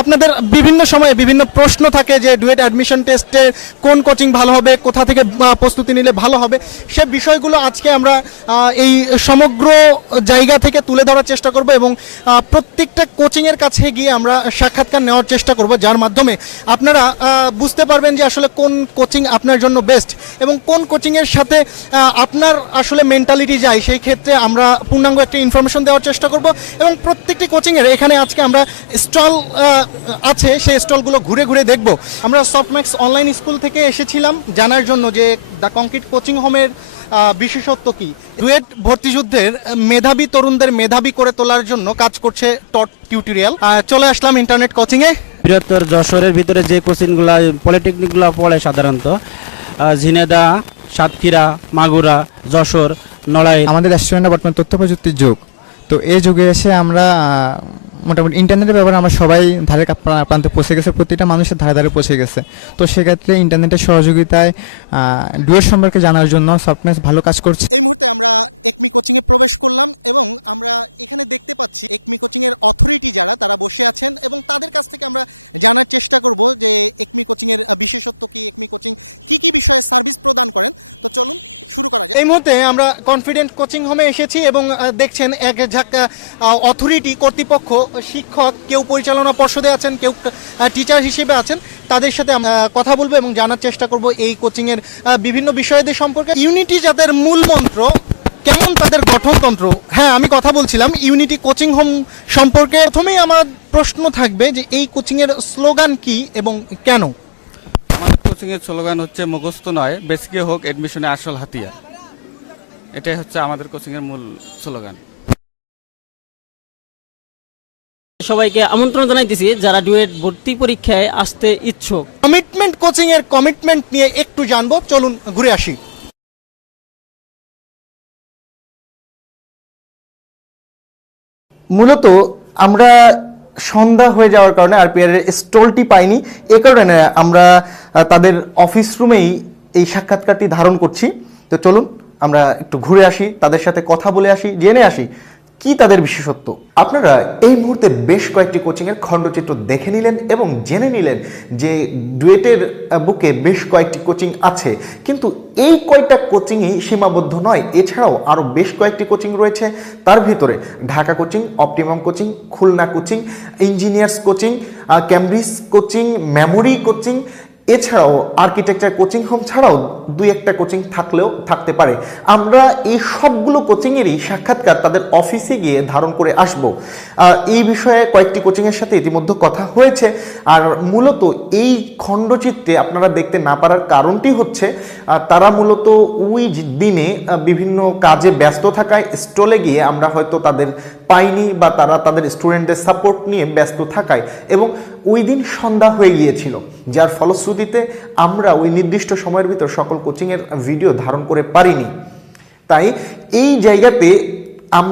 আপনাদের বিভিন্ন সময়ে বিভিন্ন প্রশ্ন থাকে যে ডুয়েট অ্যাডমিশন টেস্টে কোন কোচিং ভালো হবে, কোথা থেকে প্রস্তুতি নিলে ভালো হবে, সে বিষয়গুলো আজকে আমরা এই সমগ্র জায়গা থেকে তুলে ধরার চেষ্টা করব এবং প্রত্যেকটা কোচিংয়ের কাছে গিয়ে আমরা সাক্ষাৎকার নেওয়ার চেষ্টা করব, যার মাধ্যমে আপনারা বুঝতে পারবেন যে আসলে কোন কোচিং আপনার জন্য বেস্ট এবং কোন কোচিংয়ের সাথে আপনার আসলে মেন্টালিটি যায়। সেই ক্ষেত্রে আমরা পূর্ণাঙ্গ একটা ইনফরমেশন দেওয়ার চেষ্টা করব এবং প্রত্যেকটি কোচিংয়ের এখানে আজকে আমরা স্টল আছে, সেই স্টলগুলো ঘুরে ঘুরে দেখব। আমরা সফটম্যাক্স অনলাইন স্কুল থেকে এসেছিলাম জানার জন্য যে দ্য কংক্রিট কোচিং হোমের বিশেষত্ব কি। ডুয়েট ভর্তি যুদ্ধের মেধাবী তরুণদের মেধাবী করে তোলার জন্য কাজ করছে টট টিউটোরিয়াল। চলে আসলাম ইন্টারনেট কোচিংয়ে। বৃহত্তর যশোরের ভিতরে যে কোচিংগুলো পলিটেকনিকগুলো পড়ে সাধারণত ঝিনেদা, সাতক্ষীরা, মাগুরা, যশোর, নড়াইল। আমাদের রেস্টুরেন্টে বর্তমানে তথ্য প্রযুক্তির যুগ, তো এই যুগে এসে আমরা মোটামুটি ইন্টারনেটের ব্যাপারে আমরা সবাই ধারে প্রান্তে পৌঁছে গেছে, প্রতিটা মানুষের ধারে ধারে পৌঁছে গেছে। তো সেক্ষেত্রে ইন্টারনেটের সহযোগিতায় ডুয়েট সম্পর্কে জানার জন্য সফটম্যাক্স ভালো কাজ করছে। এই মুহূর্তে আমরা কনফিডেন্ট কোচিং হোমে এসেছি এবং দেখছেন এক ঝাঁক অথরিটি, কর্তৃপক্ষ, শিক্ষক, কেউ পরিচালনা পর্ষদে আছেন, কেউ টিচার হিসেবে আছেন। তাদের সাথে কথা বলবো এবং জানার চেষ্টা করব এই কোচিংয়ের বিভিন্ন বিষয়াদি সম্পর্কে। ইউনিটি যাদের মূল মন্ত্র, কেমন তাদের গঠনতন্ত্র। হ্যাঁ, আমি কথা বলছিলাম ইউনিটি কোচিং হোম সম্পর্কে। প্রথমেই আমার প্রশ্ন থাকবে যে এই কোচিংয়ের স্লোগান কি এবং কেন? আমাদের কোচিংয়ের স্লোগান হচ্ছে মুখস্থ নয়, বেসিকে হোক এডমিশনে আসল হাতিয়ার। এটাই হচ্ছে আমাদের কোচিংয়ের মূল স্লোগান। সবাইকে আমন্ত্রণ জানাইতেছি যারা ডুয়েট ভর্তি পরীক্ষায় আসতে ইচ্ছুক। কমিটমেন্ট কোচিংয়ের কমিটমেন্ট নিয়ে একটু জানবো, চলুন ঘুরে আসি। মূলত আমরা সন্ধ্যা হয়ে যাওয়ার কারণে আরপিআর এর স্টলটি পাইনি, এ কারণে আমরা তাদের অফিস রুমেই এই সাক্ষাৎকারটি ধারণ করছি। তো চলুন আমরা একটু ঘুরে আসি, তাদের সাথে কথা বলে আসি, জেনে আসি কি তাদের বিশেষত্ব। আপনারা এই মুহূর্তে বেশ কয়েকটি কোচিংয়ের খণ্ডচিত্র দেখে নিলেন এবং জেনে নিলেন যে ডুয়েটের বুকে বেশ কয়েকটি কোচিং আছে, কিন্তু এই কয়টা কোচিংই সীমাবদ্ধ নয়। এছাড়াও আরও বেশ কয়েকটি কোচিং রয়েছে। তার ভিতরে Dhaka coaching, optimum coaching, Khulna coaching, engineers coaching, Cambridge coaching, memory coaching, এছাড়াও আর্কিটেকচার কোচিং হোম ছাড়াও দুই একটা কোচিং থাকতে পারে। আমরা এই সবগুলো কোচিংয়েরই সাক্ষাৎকার তাদের অফিসে গিয়ে ধারণ করে আসব। এই বিষয়ে কয়েকটি কোচিংয়ের সাথে ইতিমধ্যে কথা হয়েছে। আর মূলত এই খণ্ডচিত্রে আপনারা দেখতে না পারার কারণটি হচ্ছে তারা মূলত ওই দিনে বিভিন্ন কাজে ব্যস্ত থাকায় স্টলে গিয়ে আমরা হয়তো তাদের পাইনি, বা তারা তাদের স্টুডেন্টদের সাপোর্ট নিয়ে ব্যস্ত থাকায় এবং ওই দিন সন্ধ্যা হয়ে গিয়েছিল, যার ফলশ্রুতিতে আমরা ওই নির্দিষ্ট সময়ের ভিতর সকল কোচিংয়ের ভিডিও ধারণ করে পারিনি। তাই এই জায়গাতে